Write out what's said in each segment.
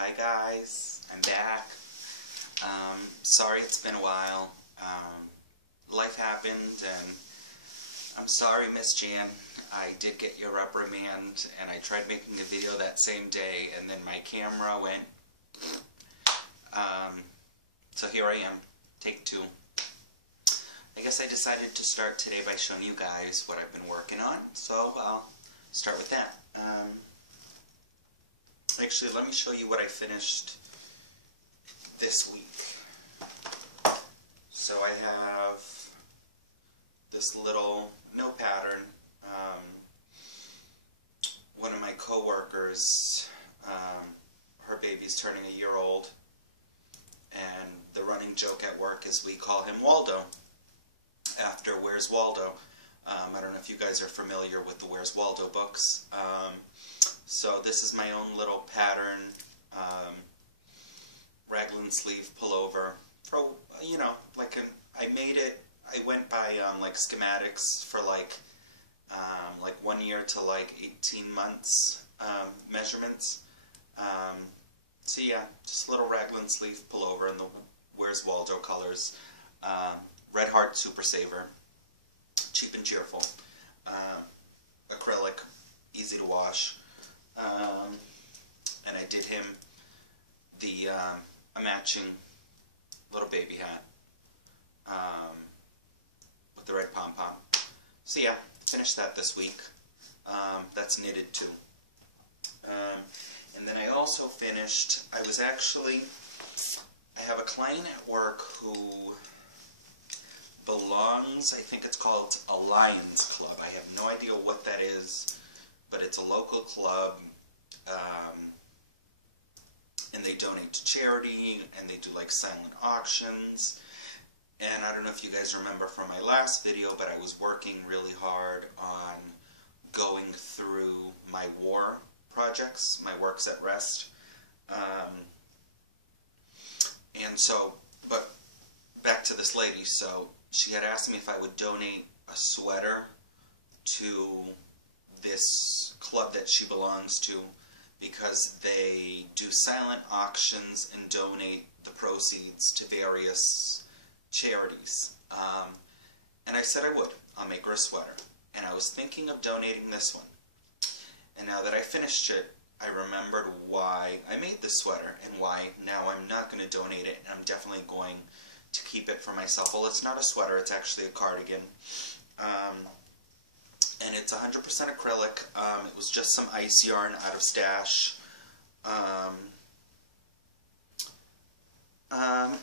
Hi guys, I'm back. Sorry it's been a while. Life happened and I'm sorry, Miss Jan. I did get your reprimand and I tried making a video that same day and then my camera went. So here I am, take two. I guess I decided to start today by showing you guys what I've been working on, so I'll start with that. Actually, let me show you what I finished this week. So I have this little no pattern. One of my co-workers, her baby's turning a year old, and the running joke at work is we call him Waldo, after Where's Waldo. I don't know if you guys are familiar with the Where's Waldo books. So this is my own little pattern, raglan sleeve pullover. For, you know, I made it, I went by like schematics for like 1 year to like 18 months measurements. So yeah, just a little raglan sleeve pullover in the Where's Waldo colors. Red Heart Super Saver, cheap and cheerful, acrylic, easy to wash. And I did him a matching little baby hat with the red pom-pom. So yeah, finished that this week. That's knitted too. And then I also finished, I have a client at work who belongs, I think it's called a Lions Club. I have no idea what that is, but it's a local club, and they donate to charity, and they do like silent auctions. And I don't know if you guys remember from my last video, but I was working really hard on going through my war projects, my works at rest. And so, but back to this lady, so she had asked me if I would donate a sweater to this club that she belongs to, because they do silent auctions and donate the proceeds to various charities. And I said I would. I'll make her a sweater. And I was thinking of donating this one. And now that I finished it, I remembered why I made this sweater and why now I'm not going to donate it, and I'm definitely going to keep it for myself. Well, it's not a sweater, it's actually a cardigan. And it's 100% acrylic. It was just some ice yarn out of stash.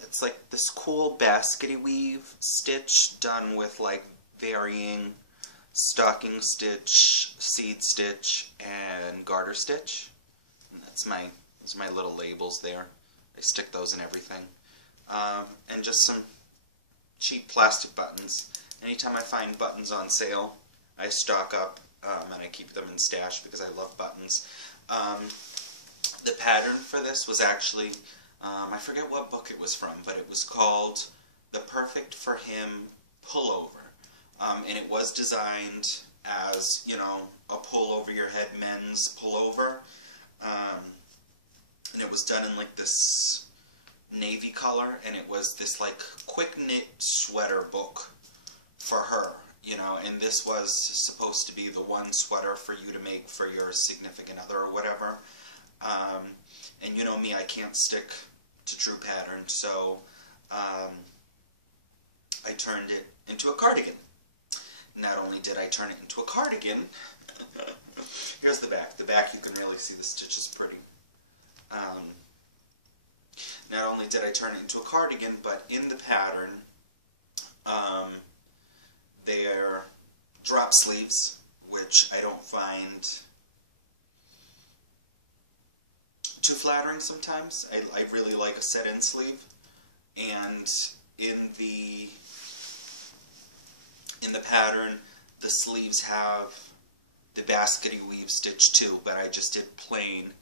It's like this cool baskety weave stitch done with like varying stocking stitch, seed stitch, and garter stitch. And those are my little labels there. I stick those in everything. And just some cheap plastic buttons. Anytime I find buttons on sale, I stock up, and I keep them in stash because I love buttons. The pattern for this was actually, I forget what book it was from, but it was called The Perfect for Him Pullover. And it was designed as, you know, a pull over your head men's pullover. And it was done in like this navy color, and it was this like quick knit sweater book for her. You know, and this was supposed to be the one sweater for you to make for your significant other or whatever. And you know me, I can't stick to true pattern, so I turned it into a cardigan. Not only did I turn it into a cardigan, here's the back. The back, you can really see the stitches pretty. Not only did I turn it into a cardigan, but in the pattern, they're drop sleeves, which I don't find too flattering sometimes. I really like a set-in sleeve. And in the pattern, the sleeves have the baskety weave stitch too, but I just did plain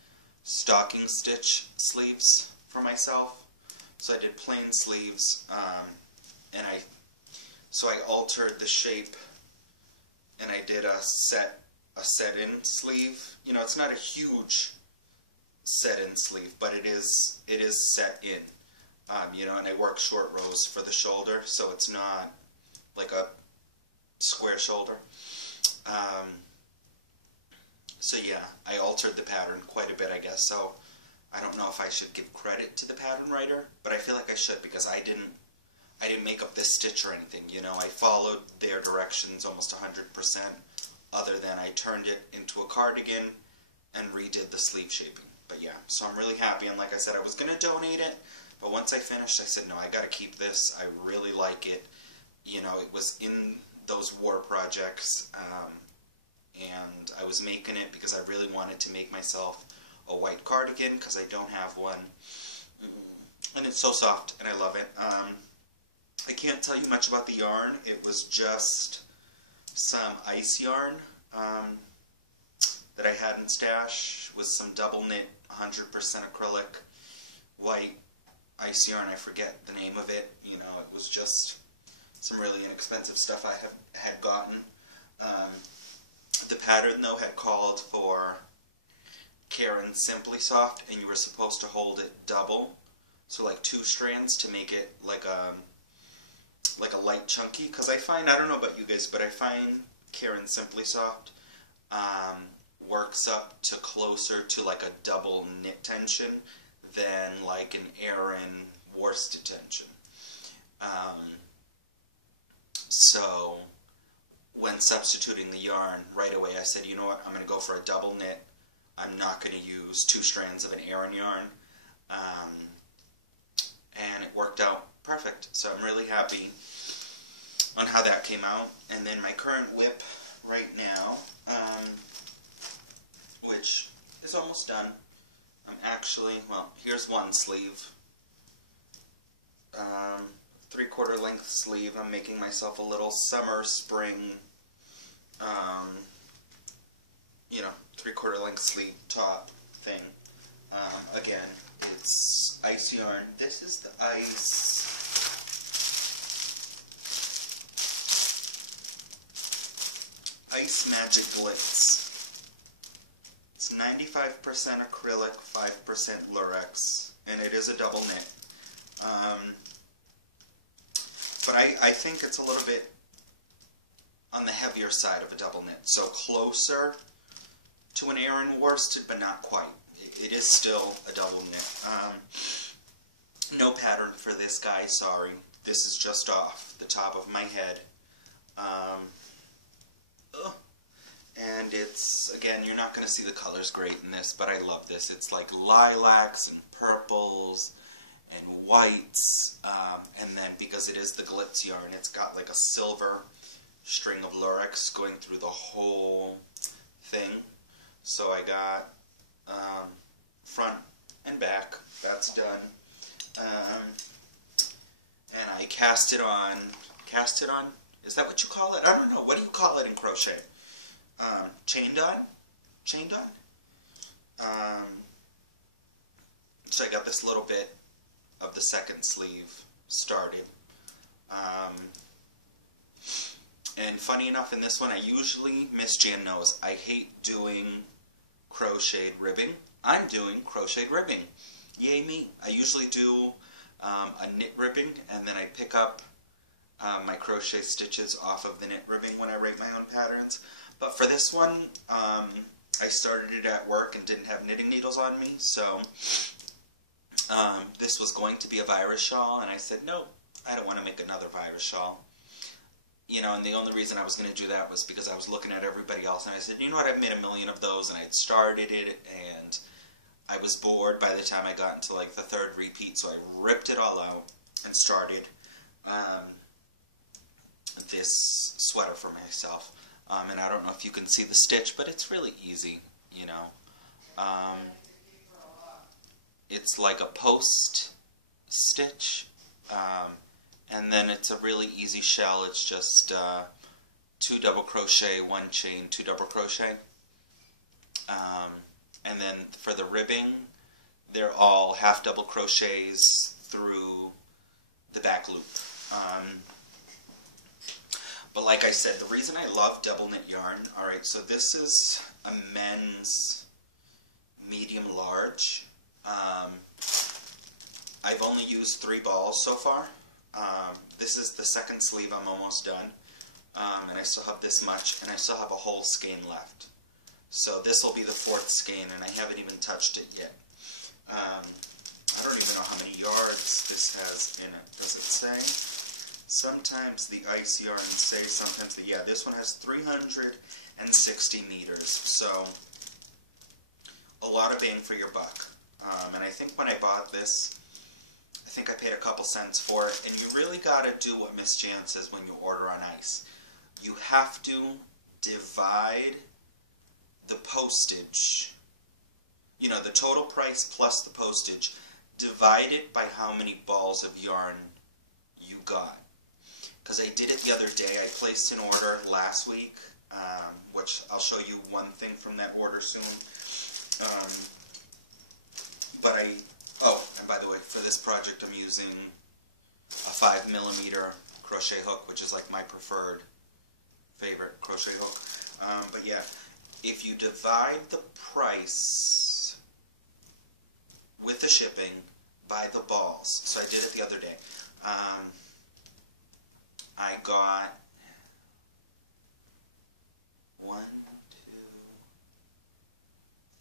stocking stitch sleeves for myself. So I did plain sleeves, and so I altered the shape, and I did a set-in sleeve. You know, it's not a huge set in sleeve, but it is set in. You know, and I work short rows for the shoulder, so it's not like a square shoulder. So yeah, I altered the pattern quite a bit, I guess. So I don't know if I should give credit to the pattern writer, but I feel like I should, because I didn't make up this stitch or anything. You know, I followed their directions almost 100%, other than I turned it into a cardigan and redid the sleeve shaping. But yeah, so I'm really happy, and like I said, I was going to donate it, but once I finished, I said, no, I got to keep this. I really like it. You know, it was in those war projects, and I was making it because I really wanted to make myself a white cardigan, because I don't have one. And it's so soft, and I love it. I can't tell you much about the yarn. It was just some ice yarn that I had in stash, with some double knit, 100% acrylic, white ice yarn. I forget the name of it. You know, it was just some really inexpensive stuff I had gotten. The pattern, though, had called for Caron Simply Soft, and you were supposed to hold it double, so like 2 strands to make it like a light chunky. Because I find, I don't know about you guys, but I find Caron Simply Soft works up to closer to like a double knit tension than like an Aran worsted tension. So when substituting the yarn, right away I said, you know what, I'm going to go for a double knit. I'm not going to use 2 strands of an Aran yarn. And it worked out perfect. So I'm really happy on how that came out. And then my current whip right now, which is almost done. I'm actually, well, here's one sleeve. 3/4 length sleeve. I'm making myself a little summer, spring, you know, 3/4 length sleeve top thing. Again, it's ice yarn. This is the Ice Magic Glitz. It's 95% acrylic, 5% Lurex, and it is a double knit. But I think it's a little bit on the heavier side of a double knit, so closer to an Aran worsted, but not quite. It is still a double knit. No pattern for this guy, sorry. This is just off the top of my head. And it's, again, you're not going to see the colors great in this, but I love this. It's like lilacs and purples and whites, and then because it is the glitz yarn, it's got like a silver string of Lurex going through the whole thing. So I got front and back. That's done. And I cast it on. Cast it on? Is that what you call it? I don't know. What do you call it in crochet? Chained on? Chained on? So I got this little bit of the second sleeve started. And funny enough, in this one, I usually, Miss Jan knows, I hate doing crocheted ribbing. I'm doing crocheted ribbing. Yay me. I usually do a knit ribbing, and then I pick up my crochet stitches off of the knit ribbing when I write my own patterns. But for this one, I started it at work and didn't have knitting needles on me, so this was going to be a virus shawl, and I said, no, I don't want to make another virus shawl. You know, and the only reason I was going to do that was because I was looking at everybody else, and I said, you know what, I've made a million of those, and I'd started it, and I was bored by the time I got into like the 3rd repeat, so I ripped it all out and started this sweater for myself. And I don't know if you can see the stitch, but it's really easy, you know. It's like a post stitch, and then it's a really easy shell. It's just 2 double crochet, 1 chain, 2 double crochet. And then for the ribbing, they're all half double crochets through the back loop. But like I said, the reason I love double knit yarn, alright, so this is a men's medium large. I've only used 3 balls so far. This is the second sleeve. I'm almost done. And I still have this much, and I still have a whole skein left. So this will be the 4th skein, and I haven't even touched it yet. I don't even know how many yards this has in it. Does it say? Sometimes the ice yarns say, sometimes the, yeah, this one has 360 meters. So a lot of bang for your buck. And I think when I bought this, I think I paid a couple cents for it. And you really got to do what Miss Jan says when you order on ice. You have to divide the postage, you know, the total price plus the postage, divided by how many balls of yarn you got. Because I did it the other day. I placed an order last week, which I'll show you one thing from that order soon. Oh, and by the way, for this project I'm using a 5mm crochet hook, which is like my favorite crochet hook. But yeah, if you divide the price with the shipping by the balls, so I did it the other day, I got 1, 2,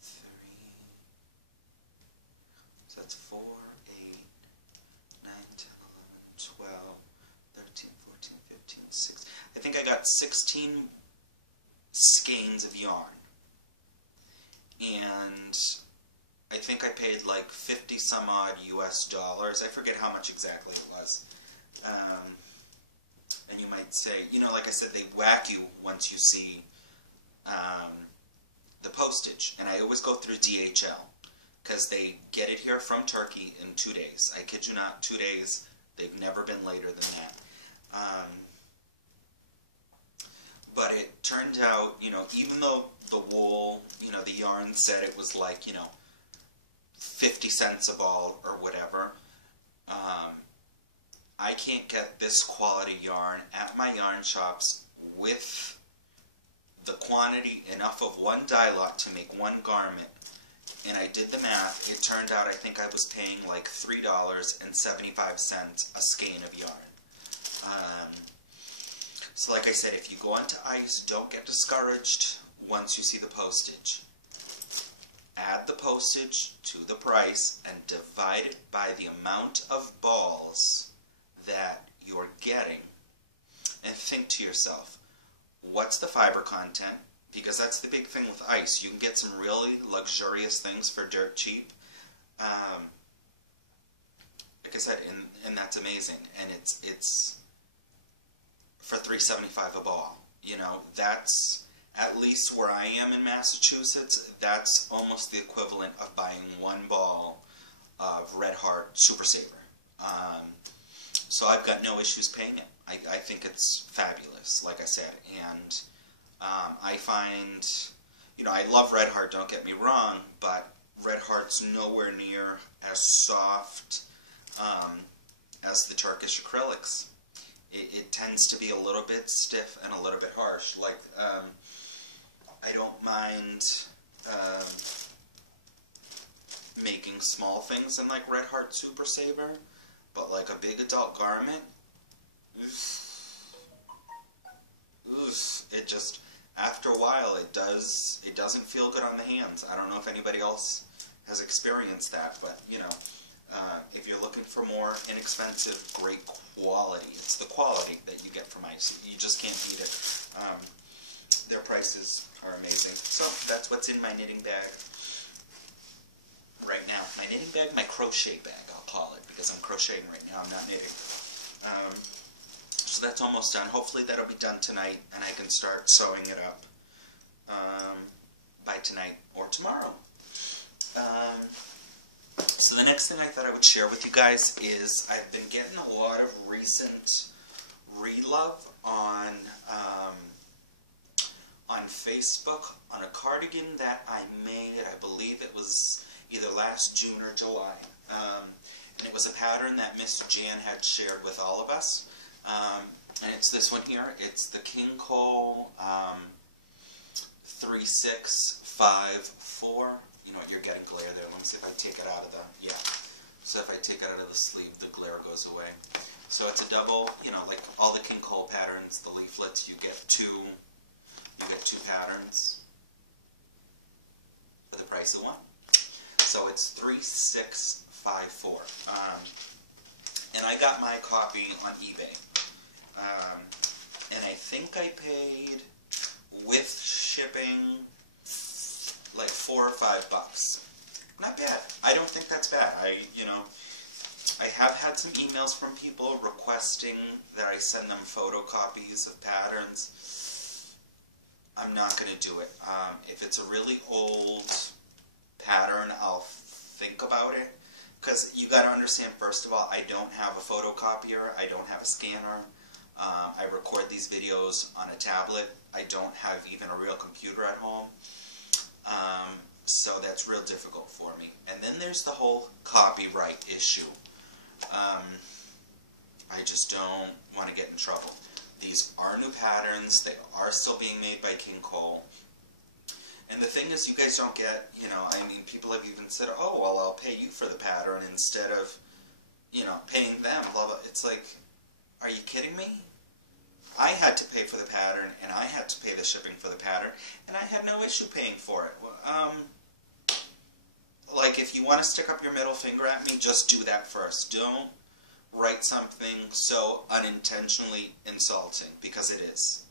3, so that's 4, 8, 9, 10, 11, 12, 13, 14, 15, 16. I think I got 16 skeins of yarn. And I think I paid like 50 some odd US dollars. I forget how much exactly it was. And you might say, you know, like I said, they whack you once you see the postage. And I always go through DHL because they get it here from Turkey in 2 days. I kid you not, 2 days. They've never been later than that. But it turned out, you know, even though the wool, you know, the yarn said it was like, you know, 50 cents a ball or whatever, I can't get this quality yarn at my yarn shops with the quantity enough of one dye lot to make one garment. And I did the math. It turned out I think I was paying like $3.75 a skein of yarn. So like I said, if you go onto ice, don't get discouraged once you see the postage. Add the postage to the price and divide it by the amount of balls that you're getting. And think to yourself, what's the fiber content? Because that's the big thing with ice. You can get some really luxurious things for dirt cheap. Like I said, and that's amazing. And it's for $3.75 a ball. You know, that's, at least where I am in Massachusetts, that's almost the equivalent of buying 1 ball of Red Heart Super Saver. So I've got no issues paying it. I think it's fabulous, like I said. And I find, you know, I love Red Heart, don't get me wrong, but Red Heart's nowhere near as soft as the Turkish acrylics. It tends to be a little bit stiff and a little bit harsh. Like, I don't mind making small things in like Red Heart Super Saver, but like a big adult garment, it just, after a while, it doesn't feel good on the hands. I don't know if anybody else has experienced that, but you know, if you're looking for more inexpensive, great quality, it's the quality that you get from ice. You just can't beat it. Their prices are amazing. So that's what's in my knitting bag right now. My knitting bag, my crochet bag, I'll call it, because I'm crocheting right now, I'm not knitting. So that's almost done. Hopefully that'll be done tonight, and I can start sewing it up by tonight or tomorrow. So the next thing I thought I would share with you guys is I've been getting a lot of recent relove on Facebook on a cardigan that I made. I believe it was either last June or July. And it was a pattern that Miss Jan had shared with all of us. And it's this one here. It's the King Cole 3/6 5/4. You know what, you're getting glare there. Let me see if I take it out of the, yeah. So if I take it out of the sleeve, the glare goes away. So it's a double, you know, like all the King Cole patterns, the leaflets, you get two patterns for the price of one. So it's 3654. And I got my copy on eBay. And I think I paid, with shipping, like $4 or $5. Not bad. I don't think that's bad. I have had some emails from people requesting that I send them photocopies of patterns. I'm not going to do it. If it's a really old pattern, I'll think about it. Because you got to understand, first of all, I don't have a photocopier. I don't have a scanner. I record these videos on a tablet. I don't have even a real computer at home. So that's real difficult for me. And then there's the whole copyright issue. I just don't want to get in trouble. These are new patterns. They are still being made by King Cole. And the thing is, you guys don't get, you know, I mean, people have even said, oh, well, I'll pay you for the pattern instead of, you know, paying them, blah, blah. It's like, are you kidding me? I had to pay for the pattern, and I had to pay the shipping for the pattern, and I had no issue paying for it. Like, if you want to stick up your middle finger at me, just do that first. Don't write something so unintentionally insulting, because it is.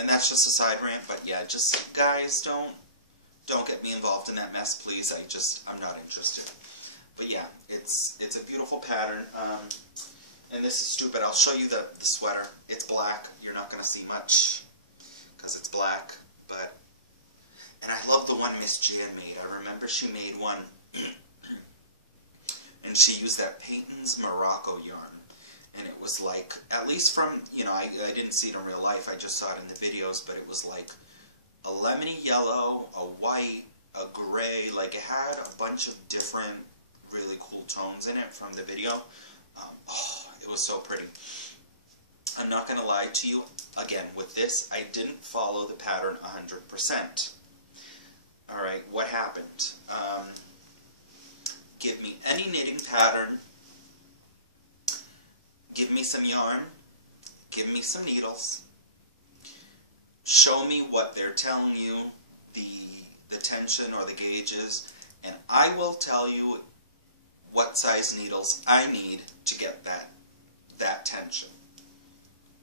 And that's just a side rant, but yeah, just, guys, don't get me involved in that mess, please. I'm not interested. But yeah, it's a beautiful pattern. And this is stupid. I'll show you the sweater. It's black. You're not going to see much because it's black. But, and I love the one Miss Jan made. I remember she made one, and she used that Peyton's Morocco yarn. And it was like, at least from, you know, I didn't see it in real life. I just saw it in the videos. But it was like a lemony yellow, a white, a gray. Like, it had a bunch of different really cool tones in it from the video. Oh, it was so pretty. I'm not going to lie to you. Again, with this, I didn't follow the pattern 100%. Alright, what happened? Give me any knitting pattern. Give me some yarn. Give me some needles. Show me what they're telling you, the tension or the gauges, and I will tell you what size needles I need to get that tension.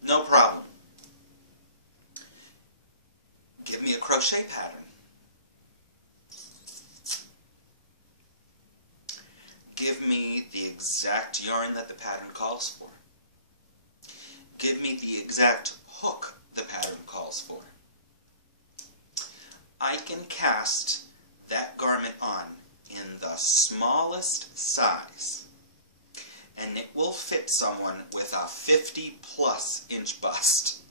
No problem. Give me a crochet pattern. Give me the exact yarn that the pattern calls for. Give me the exact hook the pattern calls for. I can cast that garment on in the smallest size, and it will fit someone with a 50+ inch bust.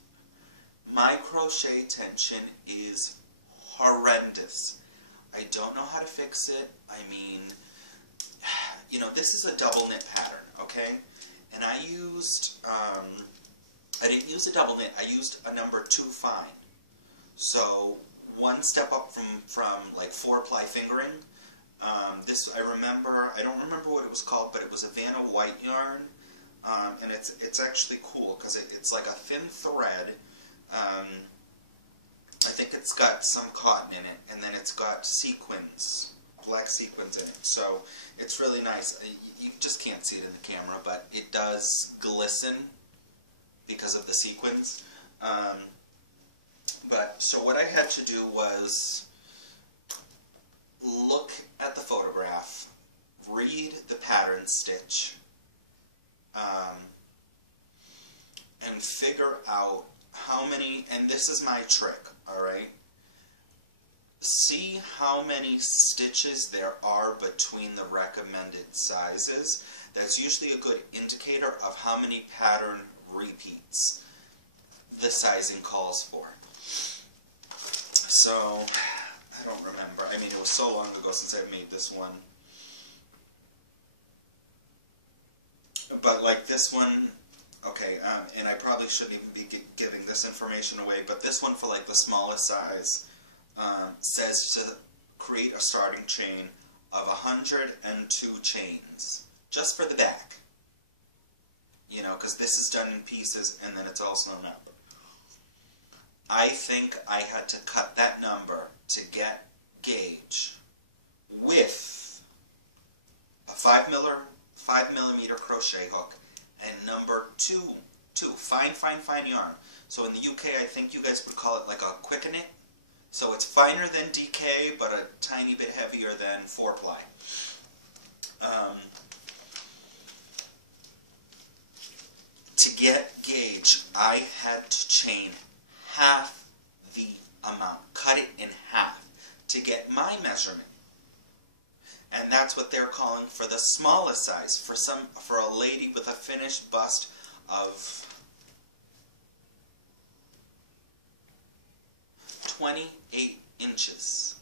My crochet tension is horrendous. I don't know how to fix it. I mean, you know, this is a double knit pattern, okay? And I used, I didn't use a double knit, I used a number 2 fine. So, one step up from like 4-ply fingering. This, I don't remember what it was called, but it was a Vanna white yarn, and it's actually cool, because it's like a thin thread. I think it's got some cotton in it, and then it's got sequins, black sequins in it, so it's really nice. You just can't see it in the camera, but it does glisten because of the sequins. But, so what I had to do was look at the photograph, read the pattern stitch, and figure out how many, and this is my trick, alright? See how many stitches there are between the recommended sizes. That's usually a good indicator of how many pattern repeats the sizing calls for. So, I don't remember. I mean, it was so long ago since I made this one. But like this one, okay, and I probably shouldn't even be giving this information away, but this one for like the smallest size, says to create a starting chain of 102 chains, just for the back. You know, because this is done in pieces, and then it's also a number. I think I had to cut that number to get gauge with a 5mm crochet hook and number 2, fine yarn. So in the UK, I think you guys would call it like a quick knit. So it's finer than DK, but a tiny bit heavier than 4-ply. To get gauge, I had to chain half the amount, cut it in half to get my measurement. And that's what they're calling for the smallest size. For a lady with a finished bust of 28 inches.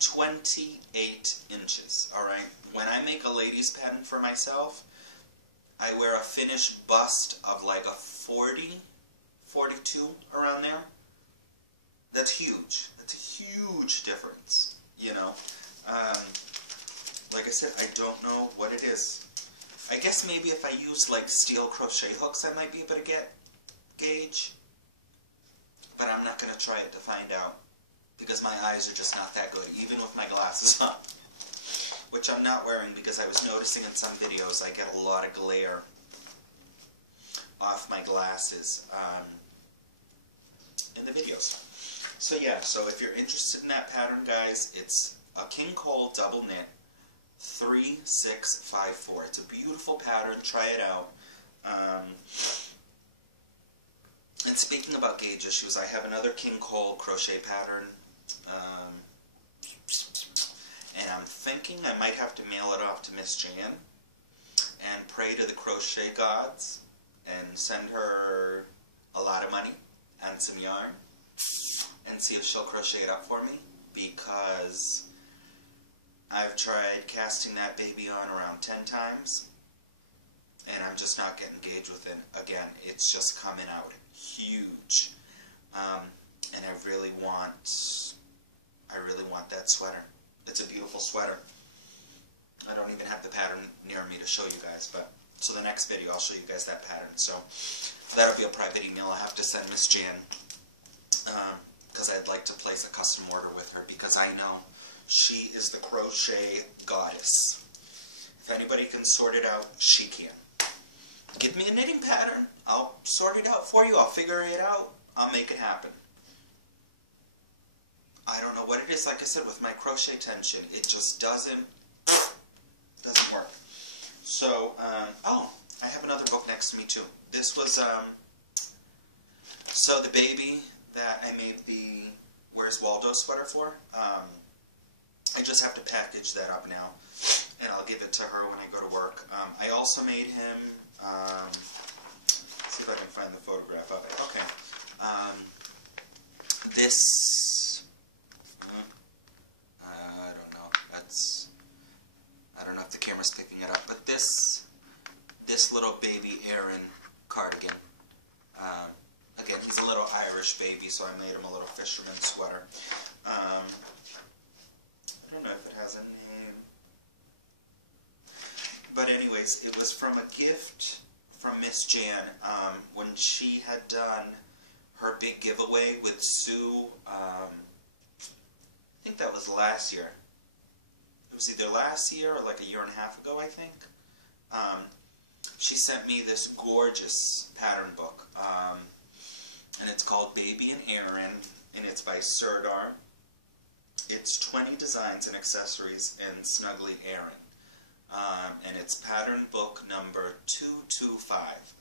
28 inches, alright? When I make a lady's pattern for myself, I wear a finished bust of like a 40, 42, around there. That's huge. That's a huge difference, you know. Like I said, I don't know what it is. I guess maybe if I use like steel crochet hooks, I might be able to get gauge. But I'm not going to try it to find out, because my eyes are just not that good, even with my glasses on. Which I'm not wearing, because I was noticing in some videos I get a lot of glare off my glasses in the videos. So yeah, so if you're interested in that pattern, guys, it's a King Cole double knit 3654. It's a beautiful pattern. Try it out. And speaking about gauge issues, I have another King Cole crochet pattern. And I'm thinking I might have to mail it off to Miss Jan and pray to the crochet gods and send her a lot of money and some yarn and see if she'll crochet it up for me, because I've tried casting that baby on around 10 times and I'm just not getting gauge with it. Again, it's just coming out huge. And I really want that sweater. It's a beautiful sweater. I don't even have the pattern near me to show you guys, but so the next video I'll show you guys that pattern. So that'll be a private email I have to send Miss Jan, because I'd like to place a custom order with her, because I know she is the crochet goddess. If anybody can sort it out, she can. Give me a knitting pattern. I'll sort it out for you. I'll figure it out. I'll make it happen. I don't know what it is, like I said, with my crochet tension. It just doesn't work. So, oh, I have another book next to me too. This was, so the baby that I made the Where's Waldo sweater for, I just have to package that up now, and I'll give it to her when I go to work. I also made him, let's see if I can find the photograph of it. Okay. This, I don't know. I don't know if the camera's picking it up, but this little baby Aaron cardigan. Again, he's a little Irish baby, so I made him a little fisherman sweater. I don't know if it has a name. But anyways, it was from a gift from Miss Jan when she had done her big giveaway with Sue. I think that was last year. It was either last year or like a year and a half ago, I think. She sent me this gorgeous pattern book. And it's called Baby and Aaron, and it's by Sirdar. It's 20 designs and accessories in Snuggly Aaron. And it's pattern book number 225.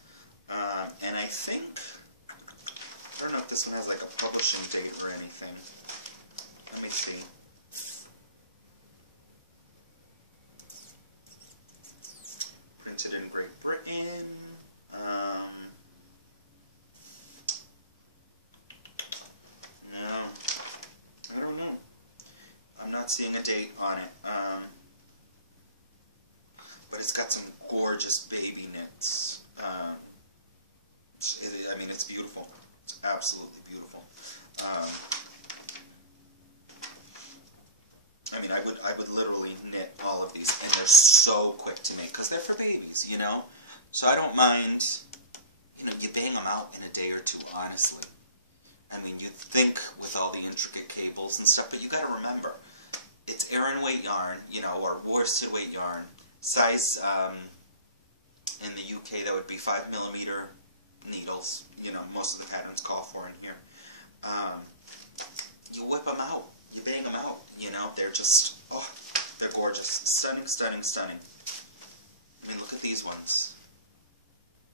And I think, I don't know if this one has like a publishing date or anything. Let me see. Printed in Great Britain. No, I don't know. I'm not seeing a date on it. But it's got some gorgeous baby knits. I mean, it's beautiful. It's absolutely beautiful. I mean, I would literally knit all of these, and they're so quick to make because they're for babies, you know. So I don't mind. You know, you bang them out in a day or two, honestly. I mean, you'd think with all the intricate cables and stuff, but you got to remember, it's Aran weight yarn, you know, or worsted weight yarn. Size, in the UK, that would be 5mm needles. You know, most of the patterns call for in here. You whip them out. You bang them out. You know, they're just, oh, they're gorgeous. Stunning, stunning, stunning. I mean, look at these ones.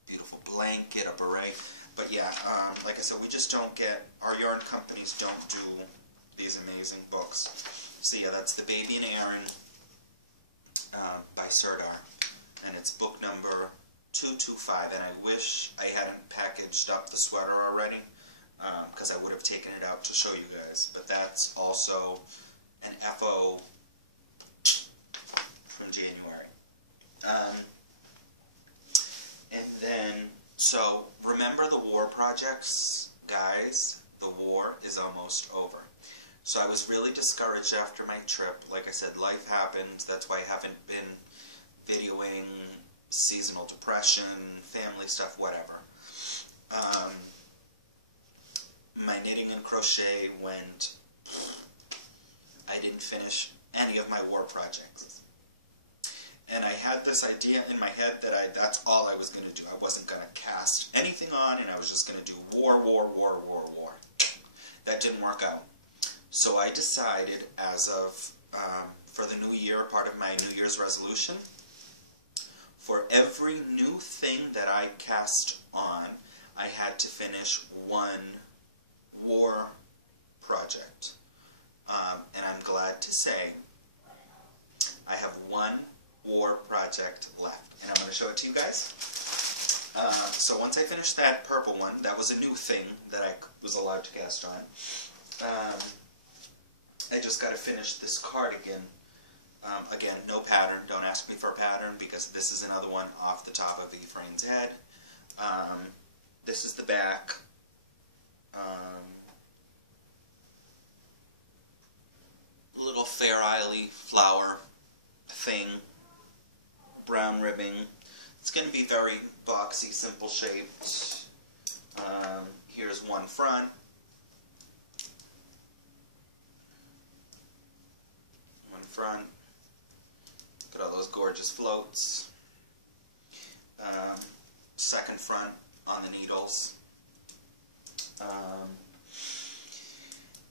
Beautiful blanket, a beret. But yeah, like I said, we just don't get, our yarn companies don't do these amazing books. So yeah, that's The Baby and Aran by Sirdar. And it's book number 225. And I wish I hadn't packaged up the sweater already, because I would have taken it out to show you guys. But that's also an FO from January. And then, so remember the war projects, guys? The war is almost over. So I was really discouraged after my trip. Like I said, life happened. That's why I haven't been videoing seasonal depression, family stuff, whatever. My knitting and crochet went, I didn't finish any of my war projects. And I had this idea in my head that that's all I was going to do. I wasn't going to cast anything on, and I was just going to do war, war, war, war, war. That didn't work out. So I decided, as of, for the new year, part of my New Year's resolution, for every new thing that I cast on, I had to finish one war project. And I'm glad to say I have one war project left, and I'm going to show it to you guys. So once I finished that purple one, that was a new thing that I was allowed to cast on. I just got to finish this cardigan. Again, no pattern. Don't ask me for a pattern, because this is another one off the top of Ephraim's head. This is the back. Little Fair Isle flower thing. Brown ribbing. It's going to be very boxy, simple shaped. Here's one front. One front. Look at all those gorgeous floats. Second front on the needles.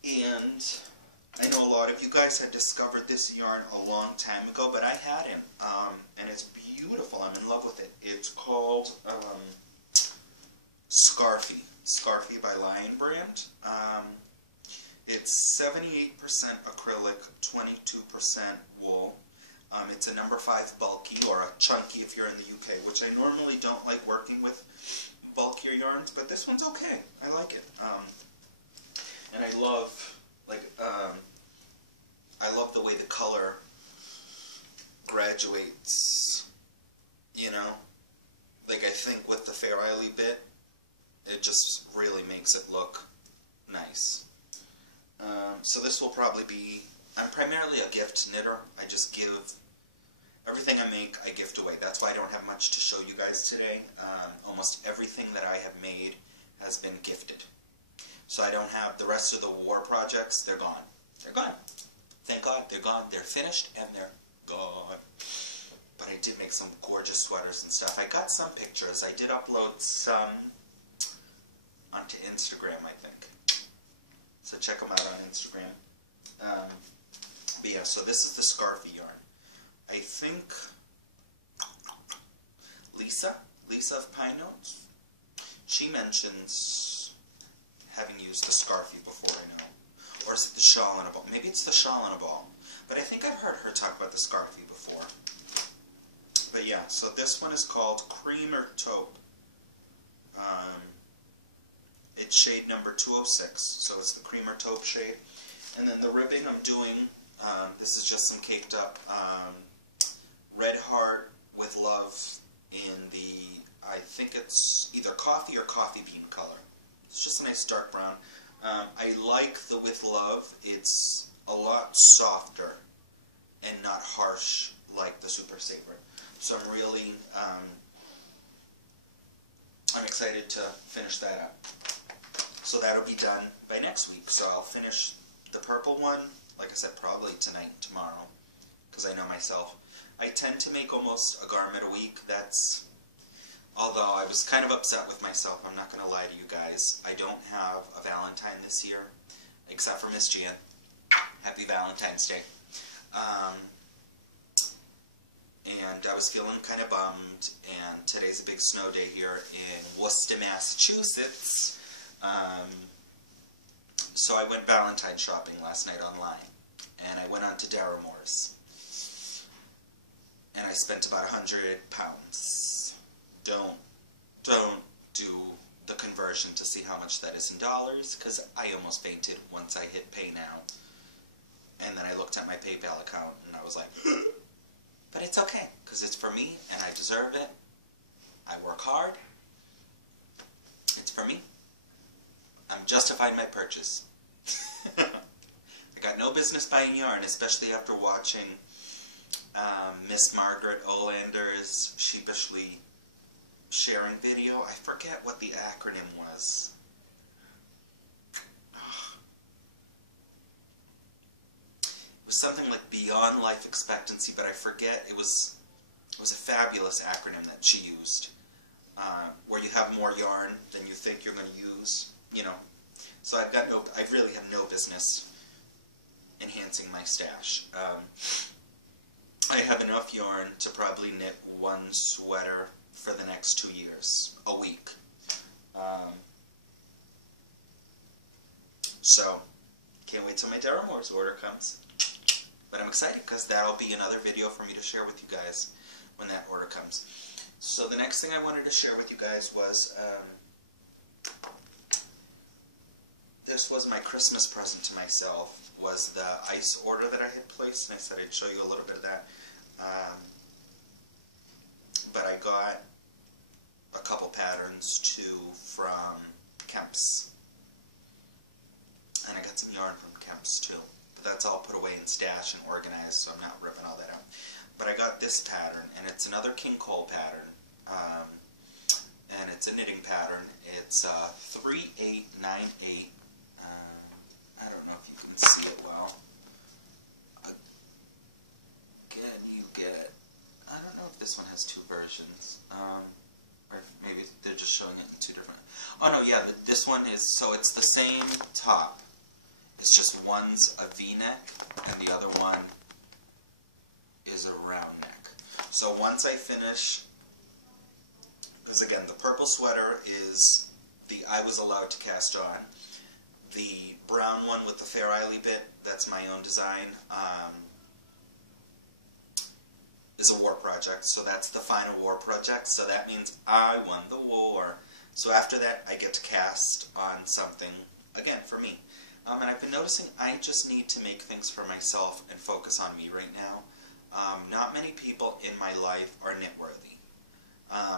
And I know a lot of you guys had discovered this yarn a long time ago, but I hadn't. And it's beautiful. I'm in love with it. It's called Scarfy. Scarfy by Lion Brand. It's 78% acrylic, 22% wool. It's a number 5 bulky, or a chunky if you're in the UK, which I normally don't like working with bulkier yarns, but this one's okay. I like it. And I love, like, I love the way the color graduates, you know? Like, I think with the Fair Isle bit, it just really makes it look nice. So this will probably be, I'm primarily a gift knitter. I just give, everything I make, I gift away. That's why I don't have much to show you guys today. Almost everything that I have made has been gifted. So I don't have the rest of the war projects. They're gone. They're gone. Thank God, they're gone. They're finished, and they're gone. But I did make some gorgeous sweaters and stuff. I got some pictures. I did upload some onto Instagram, I think. So check them out on Instagram. But yeah, so this is the Scarfy yarn. I think Lisa of Pine Notes, she mentions having used the Scarfy before, I know. Or is it the shawl in a ball? Maybe it's the shawl in a ball. But I think I've heard her talk about the Scarfy before. But yeah, so this one is called Creamer Taupe. It's shade number 206, so it's the Creamer Taupe shade. And then the ribbing I'm doing, this is just some caked up Red Heart with Love in the, I think it's either coffee or coffee bean color. It's just a nice dark brown. I like the With Love. It's a lot softer and not harsh like the Super Saver. So I'm really, I'm excited to finish that up. So that'll be done by next week. So I'll finish the purple one, like I said, probably tonight and tomorrow, because I know myself. I tend to make almost a garment a week. That's, although I was kind of upset with myself, I'm not going to lie to you guys. I don't have a Valentine this year, except for Miss Jan. Happy Valentine's Day. And I was feeling kind of bummed, and today's a big snow day here in Worcester, Massachusetts. So I went Valentine shopping last night online, and I went on to Daramore's, and I spent about £100. Don't do the conversion to see how much that is in dollars, because I almost fainted once I hit pay now, and then I looked at my PayPal account, and I was like, but it's okay, because it's for me, and I deserve it. I work hard. It's for me. I'm justified my purchase. I got no business buying yarn, especially after watching Miss Margaret Olander's sheepishly sharing video. I forget what the acronym was. It was something like Beyond Life Expectancy, but I forget. It was a fabulous acronym that she used, where you have more yarn than you think you're going to use. You know, so I really have no business enhancing my stash. I have enough yarn to probably knit one sweater for the next 2 years, a week. So, can't wait till my Daramore's order comes. But I'm excited because that'll be another video for me to share with you guys when that order comes. So the next thing I wanted to share with you guys was, this was my Christmas present to myself, was the ice order that I had placed, and I said I'd show you a little bit of that. But I got a couple patterns too from Kemp's, and I got some yarn from Kemp's too. But that's all put away in stash and organized, so I'm not ripping all that out. But I got this pattern, and it's another King Cole pattern, and it's a knitting pattern. It's 3898. I don't know if you can see it well. Again, you get, I don't know if this one has two versions, or maybe they're just showing it in two different, oh no, yeah, this one is, so it's the same top, it's just one's a V-neck, and the other one is a round neck. So once I finish, because again, the purple sweater is the I was allowed to cast on. The brown one with the Fair Isle bit, that's my own design, is a war project, so that's the final war project, so that means I won the war. So after that, I get to cast on something, again, for me. And I've been noticing I just need to make things for myself and focus on me right now. Not many people in my life are knit-worthy.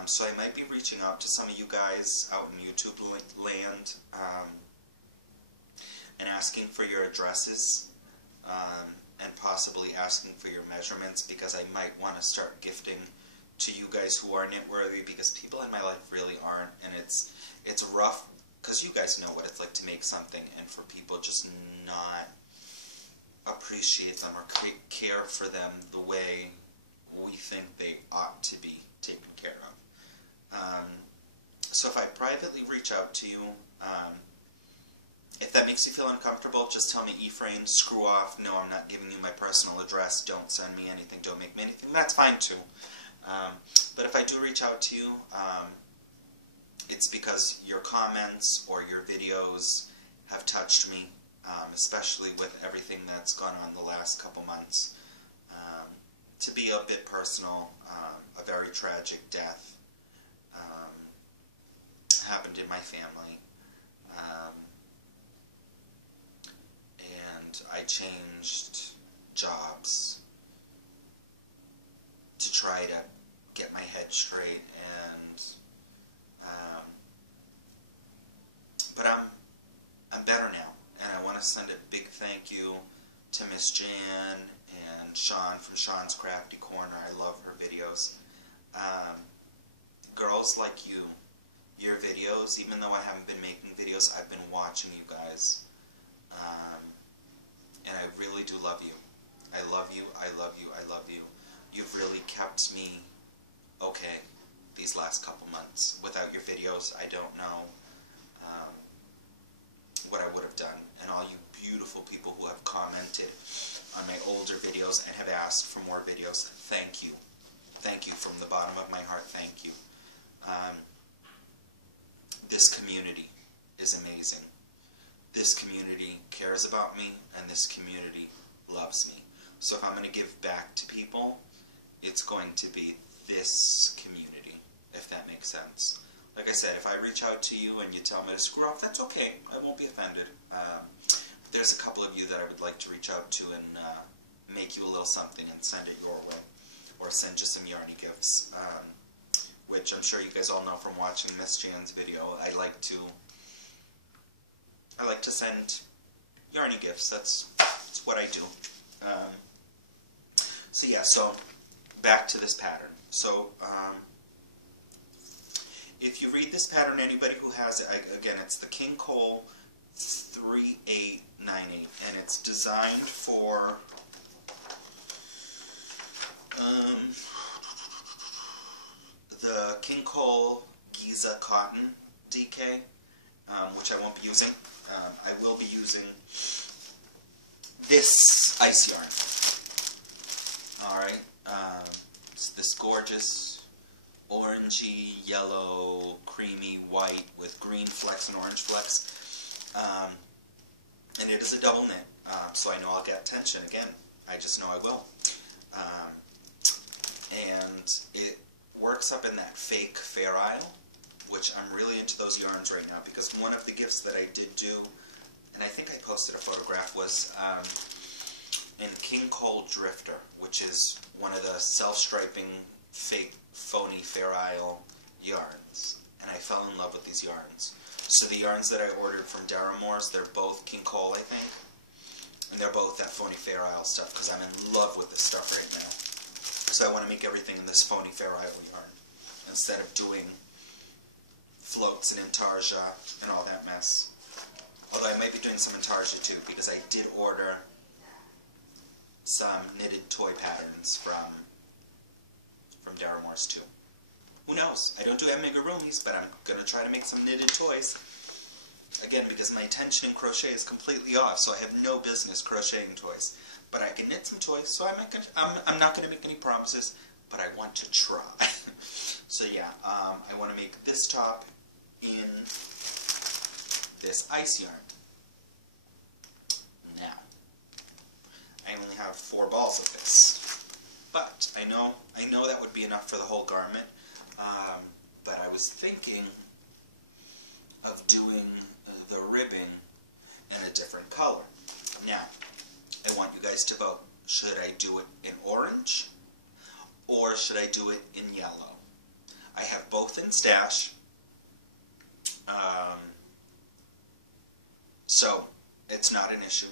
So I might be reaching out to some of you guys out in YouTube land, and asking for your addresses, and possibly asking for your measurements, because I might want to start gifting to you guys who are knit-worthy, because people in my life really aren't, and it's rough, because you guys know what it's like to make something, and for people just not appreciate them or care for them the way we think they ought to be taken care of. So if I privately reach out to you, if that makes you feel uncomfortable, just tell me, Ephraim, screw off, no, I'm not giving you my personal address, don't send me anything, don't make me anything, that's fine too. But if I do reach out to you, it's because your comments or your videos have touched me, especially with everything that's gone on the last couple months. To be a bit personal, a very tragic death happened in my family. And I changed jobs to try to get my head straight, and but I'm better now. want to send a big thank you to Miss Jan and Sean from Sean's Crafty Corner. I love her videos. Girls like you, your videos, even though I haven't been making videos, I've been watching you guys. And I really do love you. I love you, I love you, I love you. You've really kept me okay these last couple months. Without your videos, I don't know what I would have done. And all you beautiful people who have commented on my older videos and have asked for more videos, thank you. Thank you from the bottom of my heart, thank you. This community is amazing. This community cares about me, and this community loves me. So if I'm going to give back to people, it's going to be this community, if that makes sense. Like I said, if I reach out to you and you tell me to screw up, that's okay. I won't be offended. There's a couple of you that I would like to reach out to and make you a little something and send it your way. Or send you some Yarny gifts. Which I'm sure you guys all know from watching Miss Jan's video. I like to send Yarny gifts. That's what I do. So yeah, so back to this pattern. So if you read this pattern, anybody who has it, again, it's the King Cole 3898, and it's designed for the King Cole Giza Cotton DK, which I won't be using. I will be using this ice yarn. Alright, it's this gorgeous orangey, yellow, creamy white with green flecks and orange flecks. And it is a double knit, so I know I'll get tension again. I just know I will. And it works up in that fake Fair Isle, which I'm really into those yarns right now, because one of the gifts that I did do, and I think I posted a photograph, was in King Cole Drifter, which is one of the self-striping, fake, phony Fair Isle yarns. And I fell in love with these yarns. So the yarns that I ordered from Daramore's, they're both King Cole, I think. And they're both that phony Fair Isle stuff, because I'm in love with this stuff right now. So I want to make everything in this phony Fair Isle yarn, instead of doing floats and intarsia and all that mess. Although I might be doing some intarsia too, because I did order some knitted toy patterns from Daramore's too. Who knows? I don't do amigurumis, but I'm going to try to make some knitted toys. Again, because my attention in crochet is completely off, so I have no business crocheting toys. But I can knit some toys, so I'm not going to make any promises, but I want to try. So yeah, I want to make this top in this ice yarn. Now, I only have 4 balls of this, but I know that would be enough for the whole garment. But I was thinking of doing the ribbing in a different color. Now, I want you guys to vote. Should I do it in orange, or should I do it in yellow? I have both in stash. So, it's not an issue.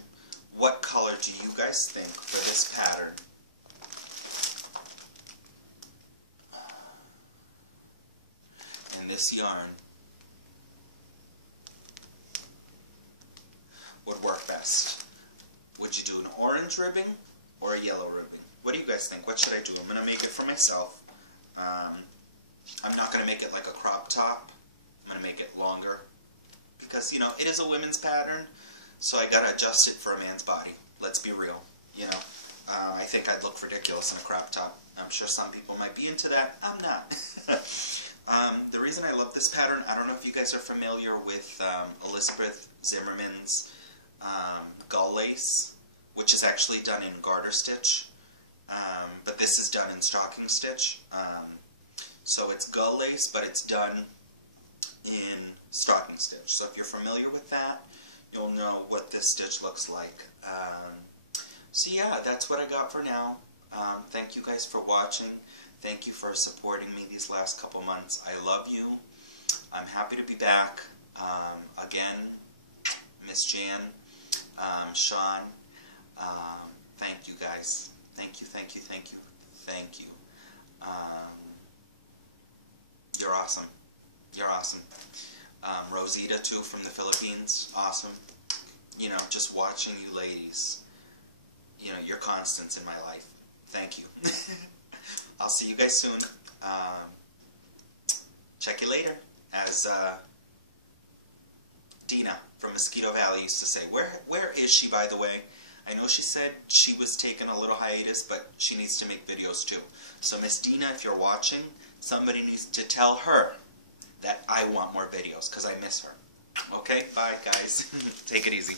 What color do you guys think for this pattern? And this yarn would work best? Would you do an orange ribbing or a yellow ribbing? What do you guys think? What should I do? I'm going to make it for myself. I'm not going to make it like a crop top. I'm going to make it longer. Because, you know, it is a women's pattern, so I got to adjust it for a man's body. Let's be real, you know. I think I'd look ridiculous in a crop top. I'm sure some people might be into that. I'm not. The reason I love this pattern, I don't know if you guys are familiar with Elizabeth Zimmerman's gull lace, which is actually done in garter stitch, but this is done in stocking stitch. So it's gull lace, but it's done in stocking stitch. So if you're familiar with that, you'll know what this stitch looks like. So yeah, that's what I got for now. Thank you guys for watching. Thank you for supporting me these last couple months. I love you. I'm happy to be back. Again, Miss Jan Sean, thank you guys. Thank you, thank you, thank you, thank you. You're awesome. You're awesome. Rosita, too, from the Philippines. Awesome. You know, just watching you ladies. You know, you're constants in my life. Thank you. I'll see you guys soon. Check you later. As Dina from Mosquito Valley used to say. Where is she, by the way? I know she said she was taking a little hiatus, but she needs to make videos too. So Miss Dina, if you're watching, somebody needs to tell her that I want more videos, because I miss her. Okay? Bye, guys. Take it easy.